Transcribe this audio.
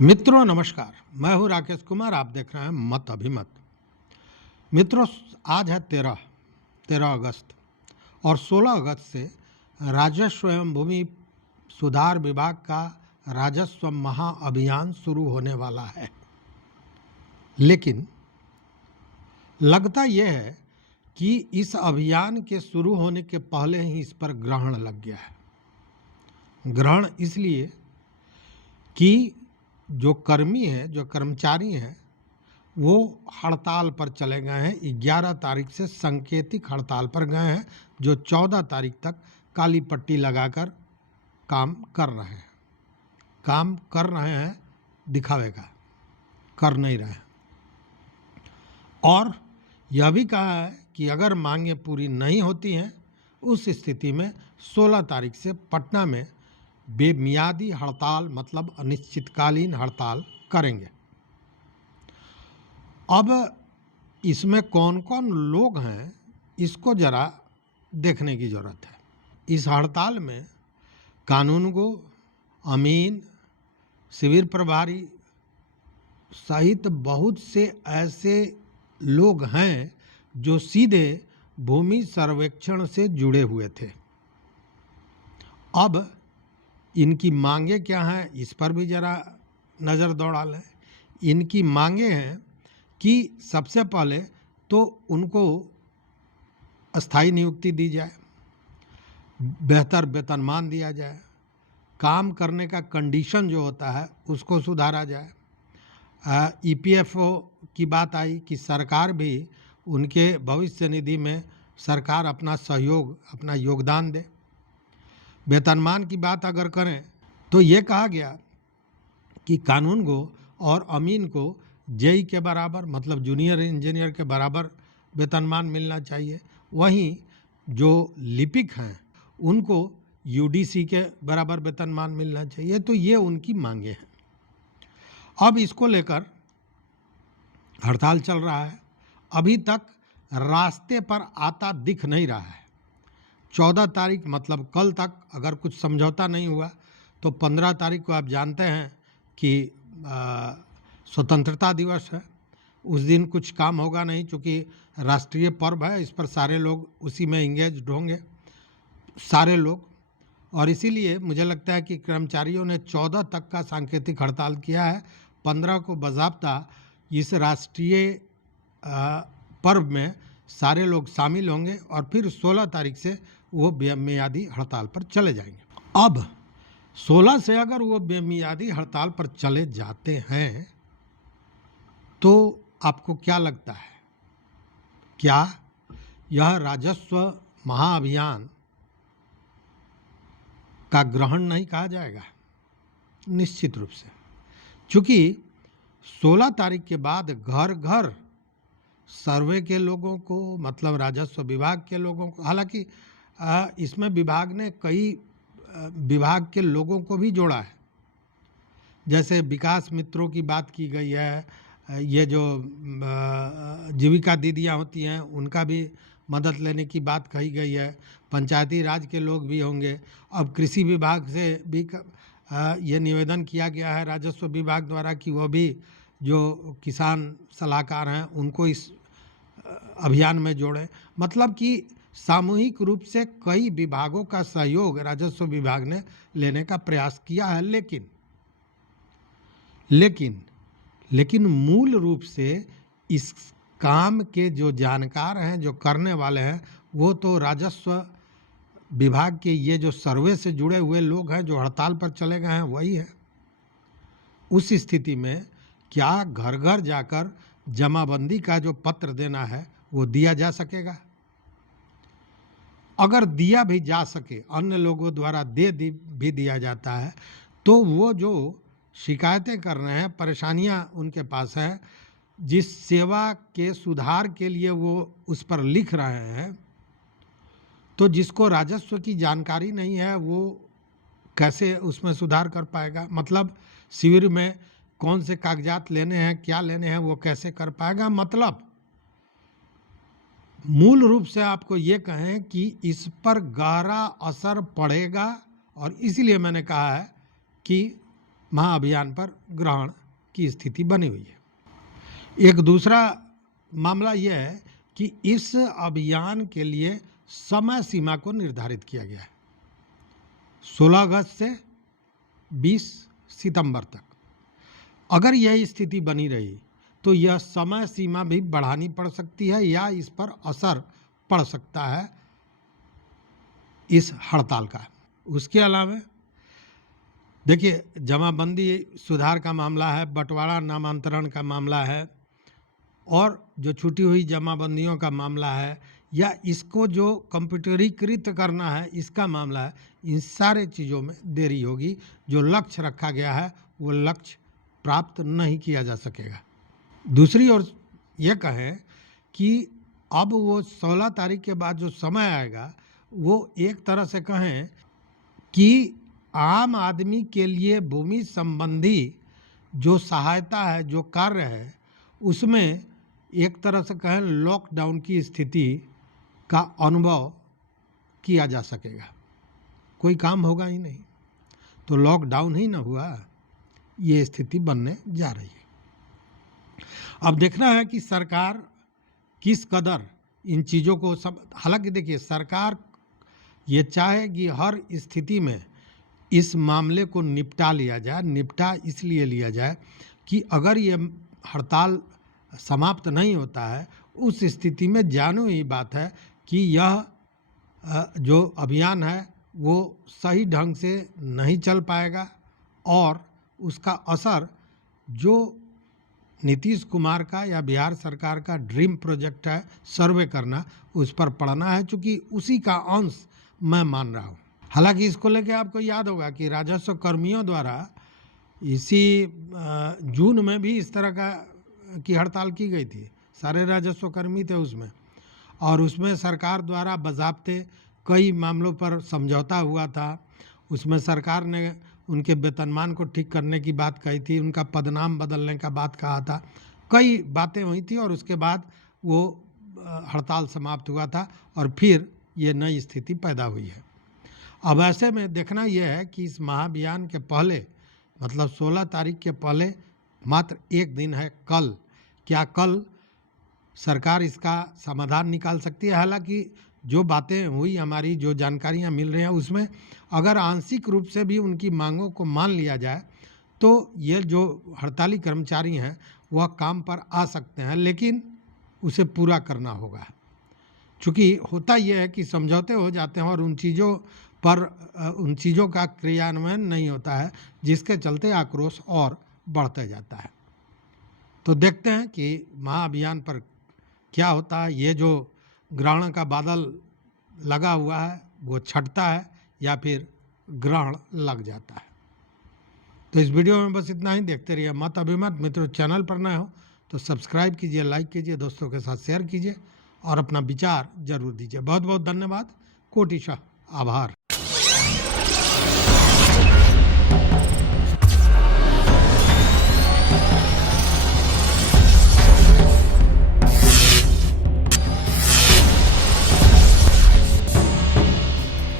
मित्रों नमस्कार। मैं हूं राकेश कुमार। आप देख रहे हैं मत अभिमत। मित्रों, आज है 13 अगस्त और 16 अगस्त से राजस्व एवं भूमि सुधार विभाग का राजस्व महाअभियान शुरू होने वाला है। लेकिन लगता यह है कि इस अभियान के शुरू होने के पहले ही इस पर ग्रहण लग गया है। ग्रहण इसलिए कि जो कर्मी हैं, जो कर्मचारी हैं, वो हड़ताल पर चले गए हैं। 11 तारीख से सांकेतिक हड़ताल पर गए हैं, जो 14 तारीख तक काली पट्टी लगाकर काम कर रहे हैं दिखावे का, कर नहीं रहे हैं। और यह भी कहा है कि अगर मांगें पूरी नहीं होती हैं, उस स्थिति में 16 तारीख से पटना में बेमियादी हड़ताल मतलब अनिश्चितकालीन हड़ताल करेंगे। अब इसमें कौन कौन लोग हैं, इसको जरा देखने की ज़रूरत है। इस हड़ताल में कानूनगो, अमीन, शिविर प्रभारी सहित बहुत से ऐसे लोग हैं जो सीधे भूमि सर्वेक्षण से जुड़े हुए थे। अब इनकी मांगे क्या हैं, इस पर भी ज़रा नज़र दौड़ा लें। इनकी मांगे हैं कि सबसे पहले तो उनको अस्थाई नियुक्ति दी जाए, बेहतर वेतनमान दिया जाए, काम करने का कंडीशन जो होता है उसको सुधारा जाए। ईपीएफओ की बात आई कि सरकार भी उनके भविष्य निधि में सरकार अपना सहयोग, अपना योगदान दे। वेतनमान की बात अगर करें तो ये कहा गया कि कानूनगो और अमीन को जेई के बराबर मतलब जूनियर इंजीनियर के बराबर वेतनमान मिलना चाहिए। वहीं जो लिपिक हैं उनको यूडीसी के बराबर वेतनमान मिलना चाहिए। तो ये उनकी मांगे हैं। अब इसको लेकर हड़ताल चल रहा है। अभी तक रास्ते पर आता दिख नहीं रहा है। 14 तारीख मतलब कल तक अगर कुछ समझौता नहीं हुआ तो 15 तारीख को आप जानते हैं कि स्वतंत्रता दिवस है। उस दिन कुछ काम होगा नहीं, क्योंकि राष्ट्रीय पर्व है। इस पर सारे लोग उसी में इंगेज्ड होंगे, सारे लोग। और इसीलिए मुझे लगता है कि कर्मचारियों ने 14 तक का सांकेतिक हड़ताल किया है। 15 को बाज़ाब्ता इस राष्ट्रीय पर्व में सारे लोग शामिल होंगे और फिर 16 तारीख से वो बेमियादी हड़ताल पर चले जाएंगे। अब 16 से अगर वो बेमियादी हड़ताल पर चले जाते हैं तो आपको क्या लगता है, क्या यह राजस्व महाअभियान का ग्रहण नहीं कहा जाएगा? निश्चित रूप से, क्योंकि 16 तारीख के बाद घर घर सर्वे के लोगों को मतलब राजस्व विभाग के लोगों को, हालांकि इसमें विभाग ने कई विभाग के लोगों को भी जोड़ा है। जैसे विकास मित्रों की बात की गई है, ये जो जीविका दीदियाँ होती हैं उनका भी मदद लेने की बात कही गई है। पंचायती राज के लोग भी होंगे। अब कृषि विभाग से भी ये निवेदन किया गया है राजस्व विभाग द्वारा कि वह भी जो किसान सलाहकार हैं उनको इस अभियान में जोड़ें। मतलब कि सामूहिक रूप से कई विभागों का सहयोग राजस्व विभाग ने लेने का प्रयास किया है। लेकिन मूल रूप से इस काम के जो जानकार हैं, जो करने वाले हैं, वो तो राजस्व विभाग के ये जो सर्वे से जुड़े हुए लोग हैं जो हड़ताल पर चले गए हैं वही है। उस स्थिति में क्या घर घर जाकर जमाबंदी का जो पत्र देना है वो दिया जा सकेगा? अगर दिया भी जा सके, अन्य लोगों द्वारा भी दिया जाता है, तो वो जो शिकायतें कर रहे हैं, परेशानियां उनके पास हैं, जिस सेवा के सुधार के लिए वो उस पर लिख रहे हैं, तो जिसको राजस्व की जानकारी नहीं है वो कैसे उसमें सुधार कर पाएगा? मतलब शिविर में कौन से कागजात लेने हैं, क्या लेने हैं, वो कैसे कर पाएगा? मतलब मूल रूप से आपको ये कहें कि इस पर गहरा असर पड़ेगा। और इसीलिए मैंने कहा है कि महाअभियान पर ग्रहण की स्थिति बनी हुई है। एक दूसरा मामला यह है कि इस अभियान के लिए समय सीमा को निर्धारित किया गया है 16 अगस्त से 20 सितंबर तक। अगर यह स्थिति बनी रही तो यह समय सीमा भी बढ़ानी पड़ सकती है या इस पर असर पड़ सकता है इस हड़ताल का। उसके अलावा देखिए, जमाबंदी सुधार का मामला है, बंटवारा नामांतरण का मामला है, और जो छूटी हुई जमाबंदियों का मामला है, या इसको जो कंप्यूटरीकृत करना है इसका मामला है। इन सारे चीज़ों में देरी होगी। जो लक्ष्य रखा गया है वो लक्ष्य प्राप्त नहीं किया जा सकेगा। दूसरी ओर ये कहें कि अब वो 16 तारीख के बाद जो समय आएगा वो एक तरह से कहें कि आम आदमी के लिए भूमि संबंधी जो सहायता है, जो कार्य है, उसमें एक तरह से कहें लॉकडाउन की स्थिति का अनुभव किया जा सकेगा। कोई काम होगा ही नहीं, तो लॉकडाउन ही ना हुआ, ये स्थिति बनने जा रही है। अब देखना है कि सरकार किस कदर इन चीज़ों को सब, हालांकि देखिए सरकार ये चाहे कि हर स्थिति में इस मामले को निपटा लिया जाए। निपटा इसलिए लिया जाए कि अगर ये हड़ताल समाप्त नहीं होता है उस स्थिति में जानो ही बात है कि यह जो अभियान है वो सही ढंग से नहीं चल पाएगा और उसका असर जो नीतीश कुमार का या बिहार सरकार का ड्रीम प्रोजेक्ट है सर्वे करना, उस पर पड़ना है, चूँकि उसी का अंश मैं मान रहा हूँ। हालांकि इसको लेके आपको याद होगा कि राजस्व कर्मियों द्वारा इसी जून में भी इस तरह की हड़ताल की गई थी। सारे राजस्व कर्मी थे उसमें, और उसमें सरकार द्वारा बज़ाब्ते कई मामलों पर समझौता हुआ था। उसमें सरकार ने उनके वेतनमान को ठीक करने की बात कही थी, उनका पदनाम बदलने का बात कहा था, कई बातें हुई थी, और उसके बाद वो हड़ताल समाप्त हुआ था और फिर ये नई स्थिति पैदा हुई है। अब ऐसे में देखना यह है कि इस महाअभियान के पहले, मतलब 16 तारीख के पहले मात्र एक दिन है कल, क्या कल सरकार इसका समाधान निकाल सकती है? हालांकि जो बातें हुई, हमारी जो जानकारियां मिल रही हैं, उसमें अगर आंशिक रूप से भी उनकी मांगों को मान लिया जाए तो ये जो हड़ताली कर्मचारी हैं वह काम पर आ सकते हैं, लेकिन उसे पूरा करना होगा। चूँकि होता यह है कि समझौते हो जाते हैं और उन चीज़ों का क्रियान्वयन नहीं होता है, जिसके चलते आक्रोश और बढ़ते जाता है। तो देखते हैं कि महाअभियान पर क्या होता है। ये जो ग्रहण का बादल लगा हुआ है वो छटता है या फिर ग्रहण लग जाता है। तो इस वीडियो में बस इतना ही। देखते रहिए मत अभिमत। मित्रों, चैनल पर नए हो तो सब्सक्राइब कीजिए, लाइक कीजिए, दोस्तों के साथ शेयर कीजिए और अपना विचार जरूर दीजिए। बहुत बहुत धन्यवाद। कोटिशः आभार।